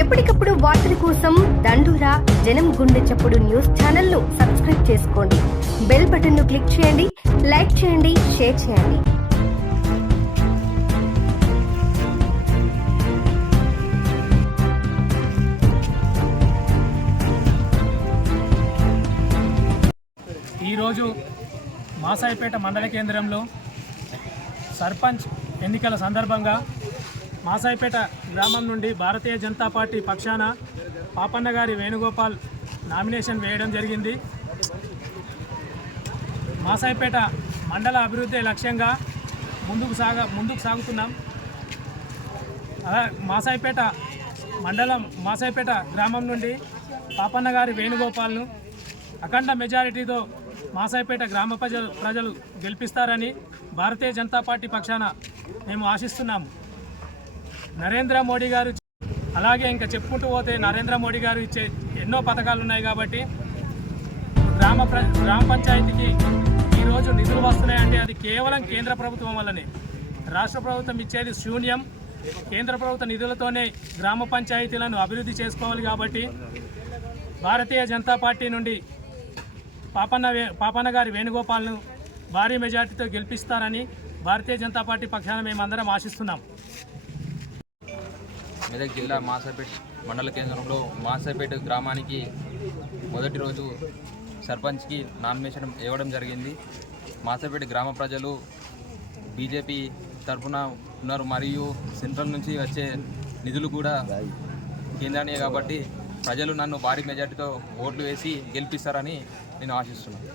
ఎప్పటికప్పుడు వార్తల కోసం దండూరా జనం గుండె చప్పుడు న్యూస్ ఛానల్ ను సబ్స్క్రైబ్ చేసుకోండి. బెల్ బటన్ ను క్లిక్ చేయండి, లైక్ చేయండి, షేర్ చేయండి. ఈరోజు మాసాయిపేట మండల కేంద్రంలో సర్పంచ్ ఎన్నికల సందర్భంగా మాసాయిపేట గ్రామం నుండి భారతీయ జనతా పార్టీ పక్షాన పాపన్న గారి వేణుగోపాల్ నామినేషన్ వేయడం జరిగింది. మాసాయిపేట మండల అభివృద్ధి లక్ష్యంగా ముందుకు సాగుతున్నాం. మాసాయిపేట గ్రామం నుండి పాపన్న గారి వేణుగోపాల్ను అఖండ మెజారిటీతో మాసాయిపేట గ్రామ ప్రజలు గెలిపిస్తారని భారతీయ జనతా పార్టీ పక్షాన మేము ఆశిస్తున్నాము. నరేంద్ర మోడీ గారు అలాగే ఇంకా చెప్పుకుంటూ పోతే నరేంద్ర మోడీ గారు ఇచ్చే ఎన్నో పథకాలు ఉన్నాయి కాబట్టి గ్రామ పంచాయతీకి ఈరోజు నిధులు వస్తున్నాయంటే అది కేవలం కేంద్ర ప్రభుత్వం వల్లనే. రాష్ట్ర ప్రభుత్వం ఇచ్చేది శూన్యం. కేంద్ర ప్రభుత్వ నిధులతోనే గ్రామ పంచాయతీలను అభివృద్ధి చేసుకోవాలి కాబట్టి భారతీయ జనతా పార్టీ నుండి పాపన్న గారి వేణుగోపాల్ను భారీ మెజార్టీతో గెలిపిస్తారని భారతీయ జనతా పార్టీ పక్షాన మేమందరం ఆశిస్తున్నాం. మెదక్ జిల్లా మాసాయిపేట మండల కేంద్రంలో మాసాయిపేట గ్రామానికి మొదటి రోజు సర్పంచ్కి నామినేషన్ ఇవ్వడం జరిగింది. మాసాయిపేట గ్రామ ప్రజలు బీజేపీ తరఫున ఉన్నారు మరియు సెంట్రల్ నుంచి వచ్చే నిధులు కూడా కేంద్రానియే కాబట్టి ప్రజలు నన్ను భారీ మెజార్టీతో ఓట్లు వేసి గెలిపిస్తారని నేను ఆశిస్తున్నాను.